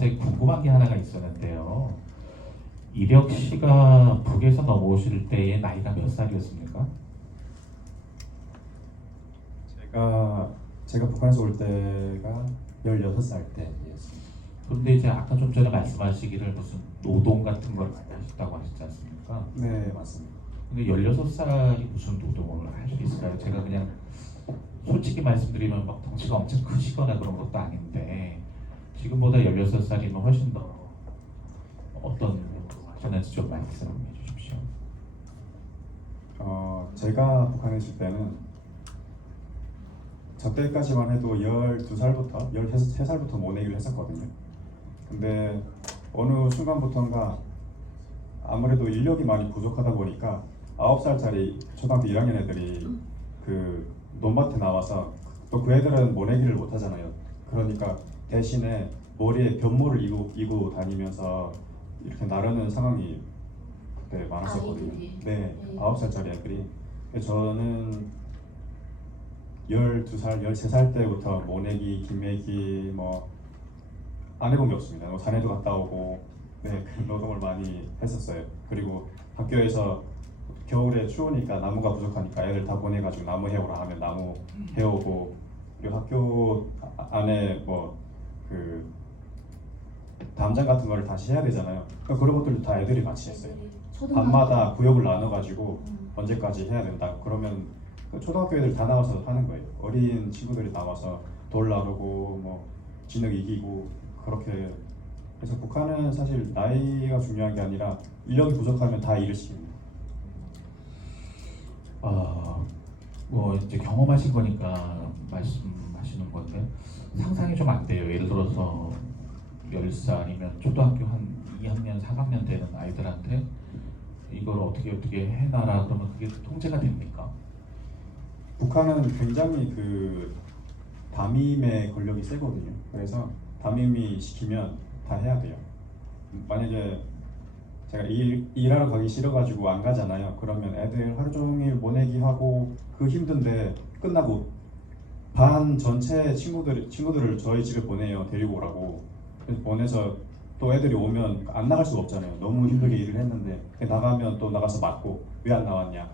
갑자기 궁금한 게 하나가 있었는데요. 이력 씨가 북에서 넘어오실 때의 나이가 몇 살이었습니까? 제가 북한에서 올 때가 16살 때였습니다. 그런데 이제 아까 좀 전에 말씀하시기를 무슨 노동 같은 걸 많이 하셨다고 하셨지 않습니까? 네, 맞습니다. 근데 16살이 무슨 노동을 할 수 있을까요? 제가 그냥 솔직히 말씀드리면 막 덩치가 엄청 크시거나 그런 것도 아닌데 지금보다 16살이면 훨씬 더 어떤 노동을 하셨는지 좀 말씀해 주십시오. 제가 북한에 있을 때는 저 때까지만 해도 12살부터 13살부터 모내기를 했었거든요. 근데 어느 순간부터인가 아무래도 인력이 많이 부족하다 보니까 9살짜리 초등학교 1학년 애들이 그 논밭에 나와서 또 그 애들은 모내기를 못 하잖아요. 그러니까 대신에 머리에 변모를 이고 다니면서 이렇게 나르는 상황이 그때 많았었거든요. 아이들이. 네, 네. 9살짜리 애들이. 저는 12살, 13살 때부터 모내기, 김매기 뭐 안 해본 게 없습니다. 뭐 산에도 갔다 오고 네, 그 노동을 많이 했었어요. 그리고 학교에서 겨울에 추우니까 나무가 부족하니까 애들 다 보내가지고 나무 해오라 하면 나무 해오고, 그리고 학교 안에 뭐 그 담장 같은 거를 다시 해야 되잖아요. 그러니까 그런 것들도 다 애들이 같이 했어요. 밤마다 구역을 나눠가지고 언제까지 해야 된다. 그러면 그 초등학교 애들 다 나와서 하는 거예요. 어린 친구들이 나와서 돌 나르고 뭐 진흙 이기고 그렇게. 그래서 북한은 사실 나이가 중요한 게 아니라 인력이 부족하면 다 일을 시킵니다. 뭐 이제 경험하신 거니까 말씀하시는 건데 상상이 좀 안 돼요. 예를 들어서 10살이면 초등학교 한 2학년, 3학년 되는 아이들한테 이걸 어떻게 해놔라 그러면 그게 통제가 됩니까? 북한은 굉장히 그 담임의 권력이 세거든요. 그래서 담임이 시키면 다 해야 돼요. 만약에 제가 일하러 가기 싫어가지고 안 가잖아요. 그러면 애들 하루 종일 모내기 하고 그 힘든데 끝나고 반 전체 친구들을 저희 집에 보내요. 데리고 오라고. 그래서 보내서 또 애들이 오면 안 나갈 수가 없잖아요. 너무 힘들게 일을 했는데 나가면 또 나가서 맞고 왜 안 나왔냐.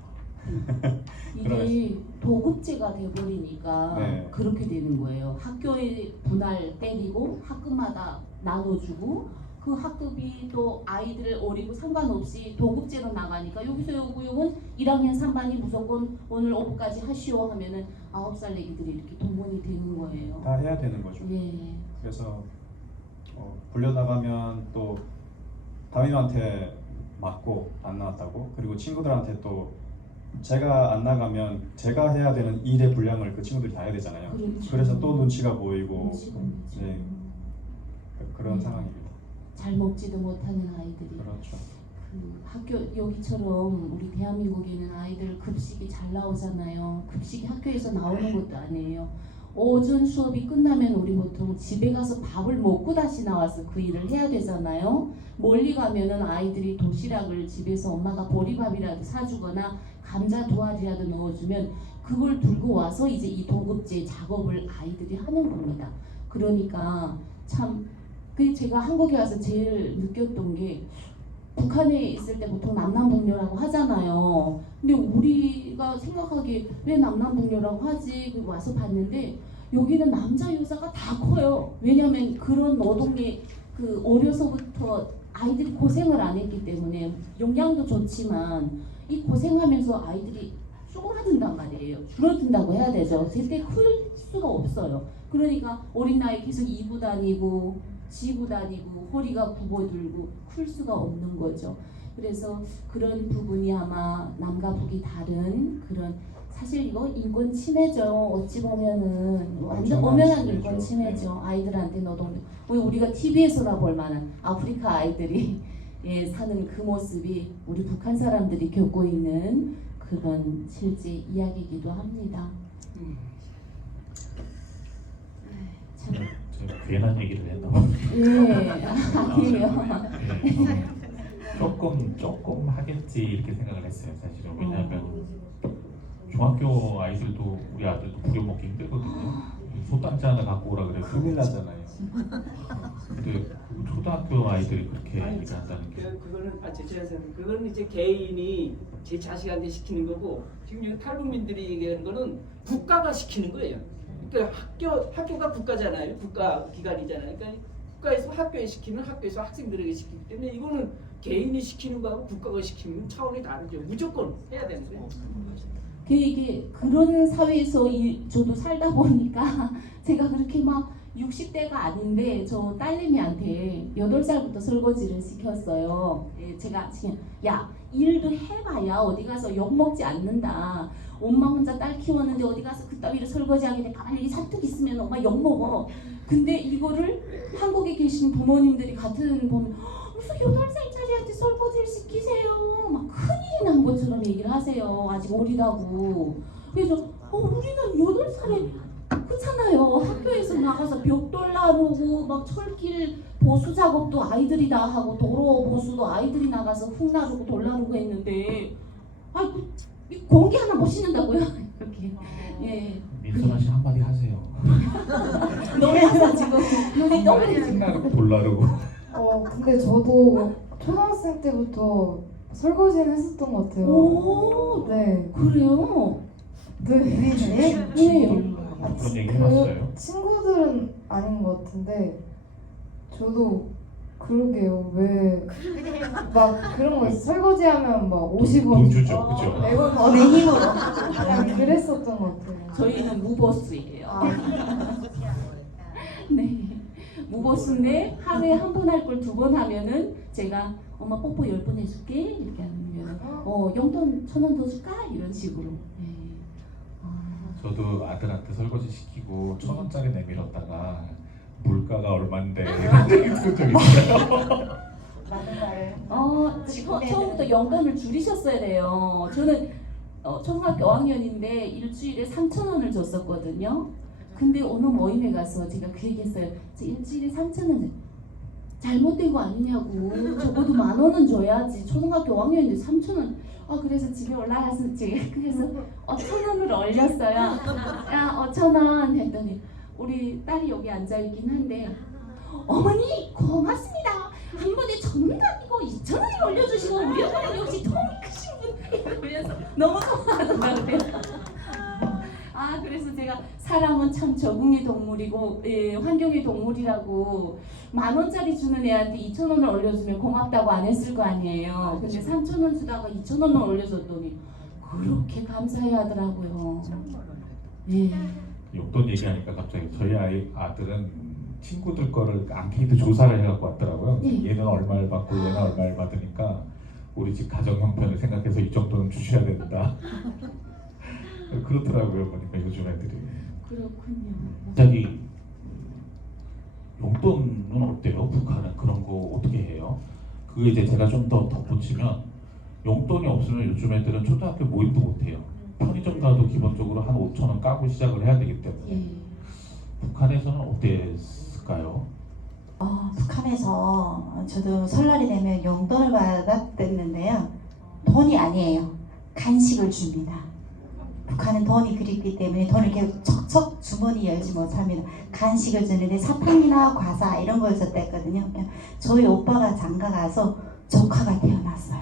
이게 도급제가 돼버리니까 네. 그렇게 되는 거예요. 학교의 분할 때리고 학급마다 나눠주고 그 학급이 또 아이들 어리고 상관없이 도급제로 나가니까 여기서 요 구역은 1학년 3반이 무조건 오늘 오후까지 하시오 하면은 9살 애기들이 이렇게 동원이 되는 거예요. 다 해야 되는 거죠. 예. 그래서 불려나가면 또 담임한테 맞고 안 나왔다고, 그리고 친구들한테 또 제가 안 나가면 제가 해야 되는 일의 분량을 그 친구들이 다 해야 되잖아요. 그렇죠. 그래서 또 눈치가 보이고 눈치가 보이죠. 네, 그런 네. 상황입니다. 잘 먹지도 못하는 아이들이 그렇죠. 그 학교 여기처럼 우리 대한민국에는 아이들 급식이 잘 나오잖아요. 급식이 학교에서 나오는 것도 아니에요. 오전 수업이 끝나면 우리 보통 집에 가서 밥을 먹고 다시 나와서 그 일을 해야 되잖아요. 멀리 가면은 아이들이 도시락을 집에서 엄마가 보리밥이라도 사주거나 감자 두 알이라도 넣어주면 그걸 들고 와서 이제 이 도급제 작업을 아이들이 하는 겁니다. 그러니까 참 그 제가 한국에 와서 제일 느꼈던 게 북한에 있을 때 보통 남남북녀라고 하잖아요. 근데 우리가 생각하기에 왜 남남북녀라고 하지? 그리고 와서 봤는데 여기는 남자 여자가 다 커요. 왜냐하면 그런 노동이 그 어려서부터 아이들이 고생을 안 했기 때문에 영양도 좋지만 이 고생하면서 아이들이 쪼그라든단 말이에요. 줄어든다고 해야 되죠. 절대 클 수가 없어요. 그러니까 어린 나이에 계속 이고 다니고 지고 다니고 허리가 굽어들고 클 수가 없는 거죠. 그래서 그런 부분이 아마 남과 북이 다른 그런, 사실 이거 인권 침해죠. 어찌 보면은 완전 엄연한 인권 침해죠. 아이들한테 노동. 우리가 TV에서나 볼 만한 아프리카 아이들이 예, 사는 그 모습이 우리 북한 사람들이 겪고 있는 그런 실제 이야기이기도 합니다. 참. 제가 괜한 얘기를 했나 봐요. 예, 아니에요. 조금 하겠지 이렇게 생각을 했어요. 사실은 왜냐하면 중학교 아이들도 우리 아들도 부려 먹기 힘들거든요. 소단지 하나 갖고 오라 그래서 큰일 나잖아요. 근데 초등학교 아이들이 그렇게 아니, 얘기한다는 게 그거는 제가 생각해 그거는 이제 개인이 제 자식한테 시키는 거고 지금 여기 탈북민들이 얘기하는 거는 국가가 시키는 거예요. 그러니까 학교가 국가잖아요. 국가 기관이잖아요. 그러니까 국가에서 학교에 시키는 학교에서 학생들에게 시키기 때문에 이거는 개인이 시키는 거하고 국가가 시키는 건 차원이 다르죠. 무조건 해야 되는 거예요. 이게 그런 사회에서 저도 살다 보니까 제가 그렇게 막 60대가 아닌데 저 딸내미한테 8살부터 설거지를 시켰어요. 예, 제가 지금 야 일도 해봐야 어디 가서 욕 먹지 않는다. 엄마 혼자 딸 키웠는데 어디 가서 그따위로 설거지하게 돼 가만히 사투 있으면 엄마 욕 먹어. 근데 이거를 한국에 계신 부모님들이 같은 보면 무슨 8살짜리한테 설거지를 시키세요. 막 큰일이 난 것처럼 얘기를 하세요. 아직 어리다고. 그래서 우리는 8살에 그렇잖아요. 학교에서 나가서 벽돌 나르고 막 철길 보수 작업도 아이들이 다 하고 도로 보수도 아이들이 나가서 흙 나르고 돌 나르고 했는데 공기 하나 못 씻는다고요? 이렇게. 예. 민선아 씨 한마디 하세요. 놀라서 지금 눈이 동그랗게 흙나르고 돌나르고. 근데 저도 초등학생 때부터 설거지는 했었던 것 같아요. 오 네. 그래요? 네. 네. 그런 얘기 해봤어요? 친구들은 아닌 것 같은데 저도 그러게요. 왜 막 그런 거 설거지하면 막 50원 돈 주죠, 그죠? 100원 내 힘으로. 약간 그랬었던 것 같아요. 저희는 무보수예요. 아, 네. 무보수인데 하루에 한 번 할 걸 2번 하면은 제가 엄마 뽀뽀 10번 해줄게 이렇게 하면 용돈 1,000원 더 줄까 이런 식으로. 네. 저도 아들한테 설거지 시키고 1,000원짜리 내밀었다가 물가가 얼만데 이런 얘기 들은 적 있어요. 맞는 말. 처음부터 용돈을 줄이셨어야 돼요. 저는 초등학교 5학년인데 일주일에 3,000원을 줬었거든요. 근데 어느 모임에 가서 제가 그 얘기했어요. 저 일주일에 3,000원 잘못된 거 아니냐고. 적어도 10,000원은 줘야지. 초등학교 5학년인데 3,000원. 그래서 집에 올라가서 제가 그래서 1,000원을 올렸어요. 야 5,000원 했더니 우리 딸이 여기 앉아 있긴 한데 어머니 고맙습니다. 한 번에 1,000원도 아니고 2,000원을 올려주시고 우리 어머니 역시 통이 크신 분 이러면서 너무 고마워하더라고요. 그래서 제가 사람은 참 적응의 동물이고 환경의 동물이라고 10,000원짜리 주는 애한테 2,000원을 올려주면 고맙다고 안 했을 거 아니에요. 근데 3,000원 주다가 2,000원을 올려줬더니 그렇게 감사해 하더라고요. 예. 용돈 얘기하니까 갑자기 저희 아들은 친구들 거를 앙케이트 조사를 해갖고 왔더라고요. 네. 얘는 얼마를 받고 얘는 얼마를 받으니까 우리 집 가정 형편을 생각해서 이 정도는 주셔야 된다. 그렇더라고요. 보니까 요즘 애들이. 그렇군요. 갑자기 용돈은 어때요? 북한은 그런 거 어떻게 해요? 그게 이제 제가 좀 더 덧붙이면 용돈이 없으면 요즘 애들은 초등학교 모임도 못 해요. 편의점 가도 기본적으로 한 5,000원 까고 시작을 해야 되기 때문에. 예. 북한에서는 어땠을까요? 북한에서 저도 설날이 되면 용돈을 받았댔는데요. 돈이 아니에요. 간식을 줍니다. 북한은 돈이 그립기 때문에 돈을 이렇게 척척 주머니 열지 못합니다. 간식을 주는데 사탕이나 과자 이런 걸 줬댔거든요. 저희 오빠가 장가 가서 조카가 태어났어요.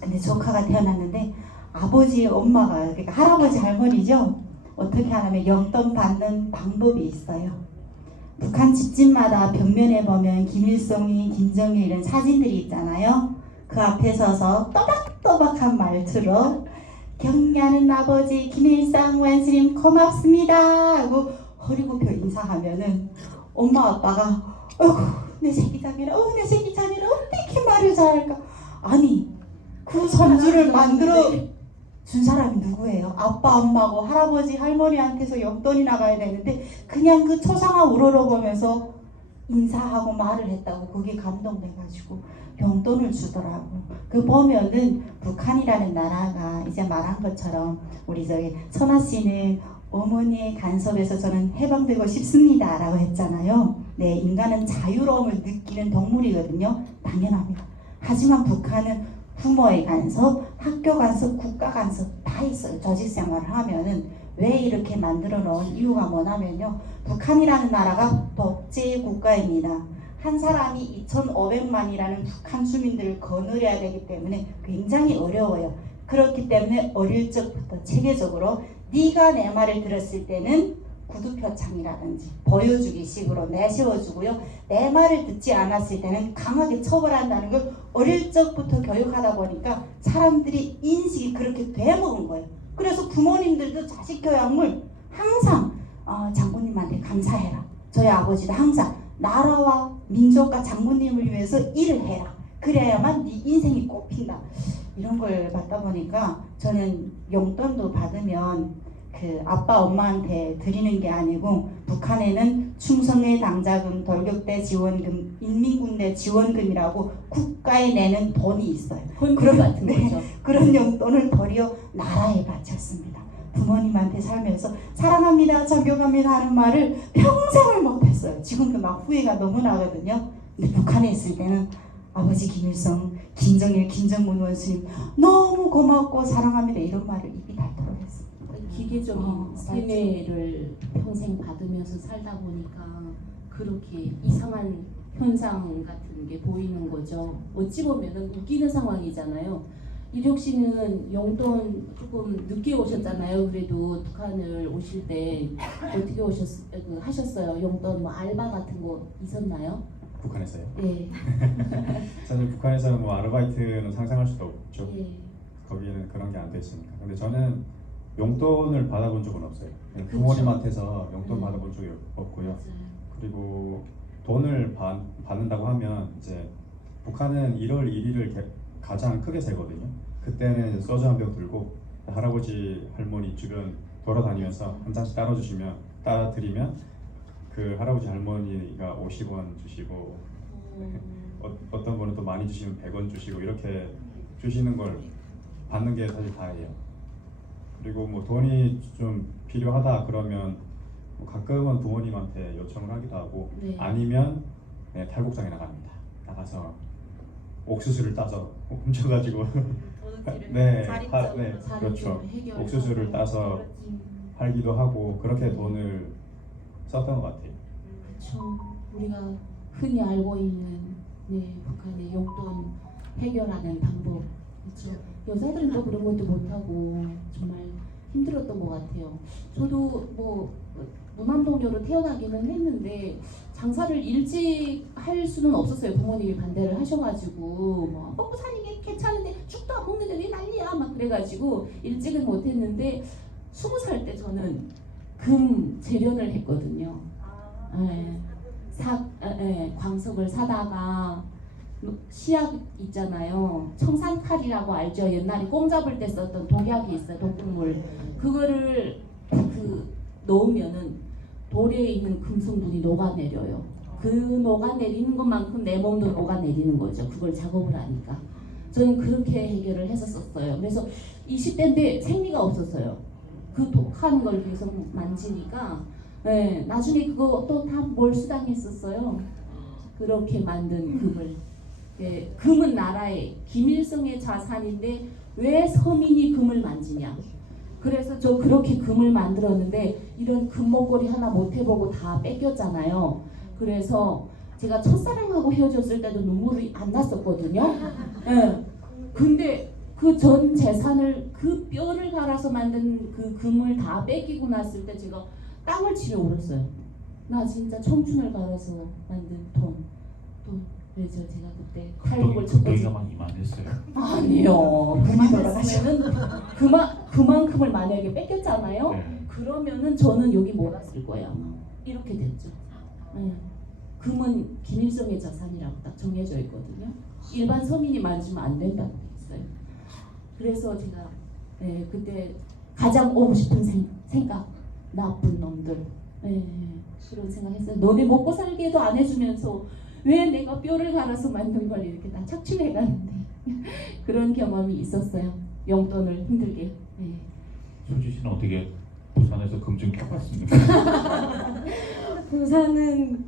근데 조카가 태어났는데 아버지 엄마가 그러니까 할아버지 할머니죠. 어떻게 하냐면 용돈 받는 방법이 있어요. 북한 집집마다 벽면에 보면 김일성이, 김정일 이런 사진들이 있잖아요. 그 앞에 서서 또박또박한 말투로 경례하는 아버지 김일성 원수님 고맙습니다 하고 허리 굽혀 인사하면은 엄마 아빠가 어이구 내 새끼 자매라 내 새끼 자매라 어떻게 말을 잘할까. 아니 그 선주를 만들어 준 사람이 누구예요? 아빠 엄마고 할아버지 할머니한테서 용돈이 나가야 되는데 그냥 그 초상화 우러러보면서 인사하고 말을 했다고 그게 감동돼가지고 용돈을 주더라고. 그 보면은 북한이라는 나라가 이제 말한 것처럼 우리 저기 선아 씨는 어머니의 간섭에서 저는 해방되고 싶습니다 라고 했잖아요. 네, 인간은 자유로움을 느끼는 동물이거든요. 당연합니다. 하지만 북한은 부모의 간섭, 학교 간섭, 국가 간섭 다 있어요. 조직 생활을 하면은 왜 이렇게 만들어 놓은 이유가 뭐냐면요. 북한이라는 나라가 독재 국가입니다. 한 사람이 2,500만이라는 북한 주민들을 거느려야 되기 때문에 굉장히 어려워요. 그렇기 때문에 어릴 적부터 체계적으로 네가 내 말을 들었을 때는 구두표창이라든지 보여주기 식으로 내세워주고요. 내 말을 듣지 않았을 때는 강하게 처벌한다는 걸 어릴 적부터 교육하다 보니까 사람들이 인식이 그렇게 돼먹은 거예요. 그래서 부모님들도 자식 교양을 항상 장군님한테 감사해라. 저희 아버지도 항상 나라와 민족과 장군님을 위해서 일을 해라. 그래야만 네 인생이 꽃핀다. 이런 걸 받다 보니까 저는 용돈도 받으면 그 아빠 엄마한테 드리는 게 아니고 북한에는 충성회 당자금, 돌격대 지원금, 인민군대 지원금이라고 국가에 내는 돈이 있어요. 헌금 같은 네, 거죠. 그런 용돈을 도리어 나라에 바쳤습니다. 부모님한테 살면서 사랑합니다, 존경합니다 하는 말을 평생을 못했어요. 지금도 막 후회가 너무 나거든요. 근데 북한에 있을 때는 아버지 김일성, 김정일, 김정문 원수님 너무 고맙고 사랑합니다 이런 말을 입이 닳도록 했어요. 기계적인 맞죠. 세뇌를 평생 받으면서 살다 보니까 그렇게 이상한 현상 같은 게 보이는 거죠. 어찌 보면은 웃기는 상황이잖아요. 이력 씨는 용돈 조금 늦게 오셨잖아요. 그래도 북한을 오실 때 어떻게 하셨어요? 용돈 뭐 알바 같은 거 있었나요? 북한에서요. 예. 사실 북한에서는 뭐 아르바이트는 상상할 수도 없죠. 예. 거기는 그런 게 안 돼 있으니까. 근데 저는 용돈을 받아본 적은 없어요. 그냥 그쵸. 부모님한테서 용돈 음. 받아본 적이 없고요. 맞아요. 그리고 돈을 받는다고 하면 이제 북한은 1월 1일을 가장 크게 세거든요. 그때는 소주 한 병 들고 할아버지 할머니 주변 돌아다니면서 한 잔씩 따라드리면 그 할아버지 할머니가 50원 주시고 어떤 분은 또 많이 주시면 100원 주시고 이렇게 주시는 걸 받는 게 사실 다예요. 그리고 뭐 돈이 좀 필요하다 그러면 뭐 가끔은 부모님한테 요청을 하기도 하고 네. 아니면 탈곡장에 나갑니다. 나가서 옥수수를 따서 훔쳐가지고 네, 자리 그렇죠. 좀 해결하고. 옥수수를 따서 팔기도 하고 그렇게 돈을 썼던 것 같아요. 그렇죠. 우리가 흔히 알고 있는 북한의 용돈 해결하는 방법. 그렇죠. 여자들은 또 그런 것도 못하고 정말 힘들었던 것 같아요. 저도 뭐 무남동녀로 태어나기는 했는데 장사를 일찍 할 수는 없었어요. 부모님이 반대를 하셔가지고 뭐 먹고 사는 게 괜찮은데 죽도 안 먹는데 왜 난리야 막 그래가지고 일찍은 못했는데 20살 때 저는 금 재련을 했거든요. 광석을 사다가 시약 있잖아요. 청산칼이라고 알죠? 옛날에 꽁 잡을 때 썼던 독약이 있어요. 독극물. 그거를 넣으면은 돌에 있는 금성분이 녹아내려요. 그 녹아내리는 것만큼 내 몸도 녹아내리는 거죠. 그걸 작업을 하니까. 저는 그렇게 해결을 했었어요. 그래서 20대인데 생리가 없었어요. 그 독한 걸 계속 만지니까 나중에 그거 또 다 몰수당했었어요. 그렇게 만든 금을. 금은 나라의 김일성의 자산인데 왜 서민이 금을 만지냐. 그래서 저 그렇게 금을 만들었는데 이런 금 목걸이 하나 못 해보고 다 뺏겼잖아요. 그래서 제가 첫사랑하고 헤어졌을 때도 눈물이 안 났었거든요. 근데 그 전 재산을 그 뼈를 갈아서 만든 그 금을 다 뺏기고 났을 때 제가 땅을 치며 울었어요. 나 진짜 청춘을 갈아서 만든 돈. 그래서 제가 그때 탈북을 급동이가 막 이만했어요. 아니요. 금이 돌아가시면은 그만큼을 만약에 뺏겼잖아요. 네. 그러면은 저는 여기 몰았을 거예요. 아마. 이렇게 됐죠. 금은 김일성의 자산이라고 딱 정해져 있거든요. 일반 서민이 만지면 안 된다고 돼 있어요. 그래서 제가 그때 가장 오고 싶은 생각, 나쁜 놈들. 그런 생각했어요. 너네 먹고 살게도 안 해주면서 왜 내가 뼈를 갈아서 만든 걸 이렇게 다 착취해가는데 그런 경험이 있었어요. 용돈을 힘들게. 소지 씨는 어떻게 부산에서 금 좀 켜봤습니까? 부산은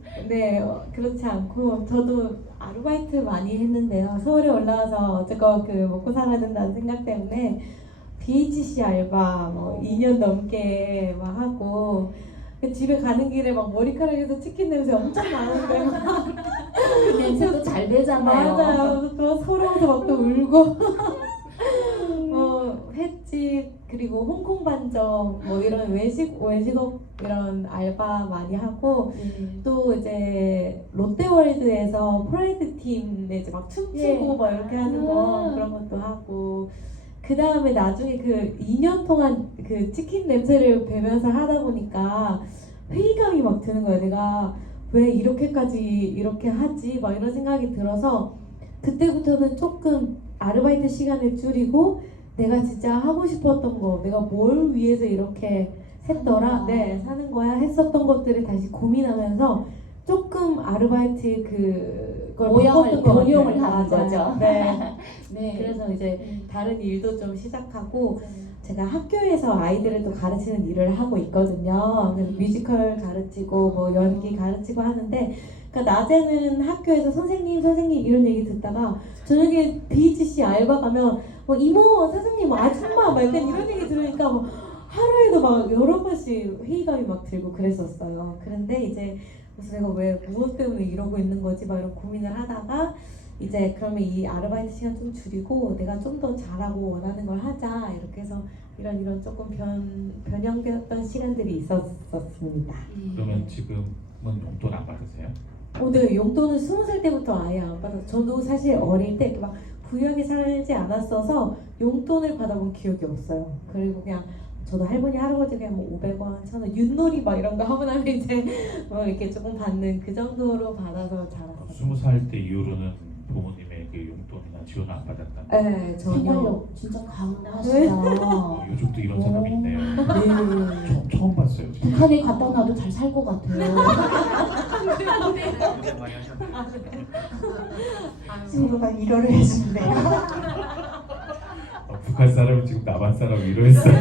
그렇지 않고 저도 아르바이트 많이 했는데요. 서울에 올라와서 어쨌건 그 먹고 살아야 된다는 생각 때문에 BHC 알바 뭐 2년 넘게 막 하고 그 집에 가는 길에 막 머리카락에서 치킨 냄새 엄청 나는데 그 냄새도 잘 배잖아요. 맞아요. 또 서러워서 막 또 울고 횟집 그리고 홍콩 반점 뭐 이런 외식업 이런 알바 많이 하고 네. 또 이제 롯데월드에서 프라이드 팀에 이제 막 춤추고 예. 뭐 이렇게 하는 거 그런 것도 하고 그 다음에 나중에 그 2년 동안 그 치킨 냄새를 배면서 하다 보니까 회의감이 막 드는 거예요. 내가 왜 이렇게까지 이렇게 하지? 막 이런 생각이 들어서 그때부터는 조금 아르바이트 시간을 줄이고 내가 진짜 하고 싶었던 거, 내가 뭘 위해서 이렇게 했더라, 네, 사는 거야 했었던 것들을 다시 고민하면서 조금 아르바이트 그걸 모양을 바꿨던 것 변형을 같아요. 하는 맞아요. 거죠. 네. 네. 그래서 이제 다른 일도 좀 시작하고 제가 학교에서 아이들을 또 가르치는 일을 하고 있거든요. 그래서 뮤지컬 가르치고 뭐 연기 가르치고 하는데 그러니까 낮에는 학교에서 선생님 이런 얘기 듣다가 저녁에 BHC 알바 가면 뭐 이모 사장님 아줌마 막 약간 이런 얘기 들으니까 뭐 하루에도 막 여러 번씩 회의감이 막 들고 그랬었어요. 그런데 이제 그래서 내가 왜 무엇 때문에 이러고 있는 거지 막 이런 고민을 하다가 이제 그러면 이 아르바이트 시간 좀 줄이고 내가 좀 더 잘하고 원하는 걸 하자 이렇게 해서 이런 조금 변형되었던 시간들이 있었습니다. 그러면 지금은 용돈 안 받으세요? 네, 용돈은 20살 때부터 아예 안 받았어요. 저도 사실 어릴 때 막 부유하게 살지 않았어서 용돈을 받아본 기억이 없어요. 그리고 그냥 저도 할머니 할아버지 그냥 뭐 500원, 1000원, 윷놀이 막 이런 거 하고 나면 이제 뭐 이렇게 조금 받는 그 정도로 받아서 자랐어요. 20살 때 이후로는 부모님의 그 용돈이나 지원 안 받았다. 네, 전혀. 생활력 진짜 강하시다. 요즘도 이런 사람이 있네요. 네. 처음 봤어요. 진짜. 북한에 갖다 놔도 잘 살 것 같아요. 친구가 위로를 해준대요. 북한 사람은 지금 남한 사람 위로했어요.